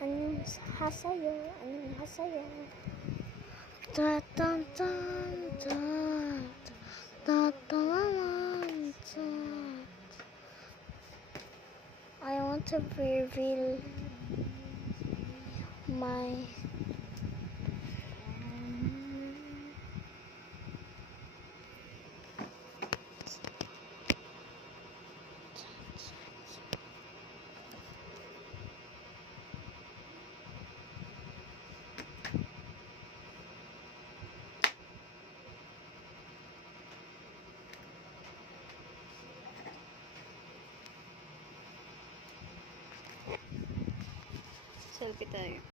Anong hasayo, anong hasayo. Ta ta ta ta ta ta ta. I want to reveal my Selfie tayo.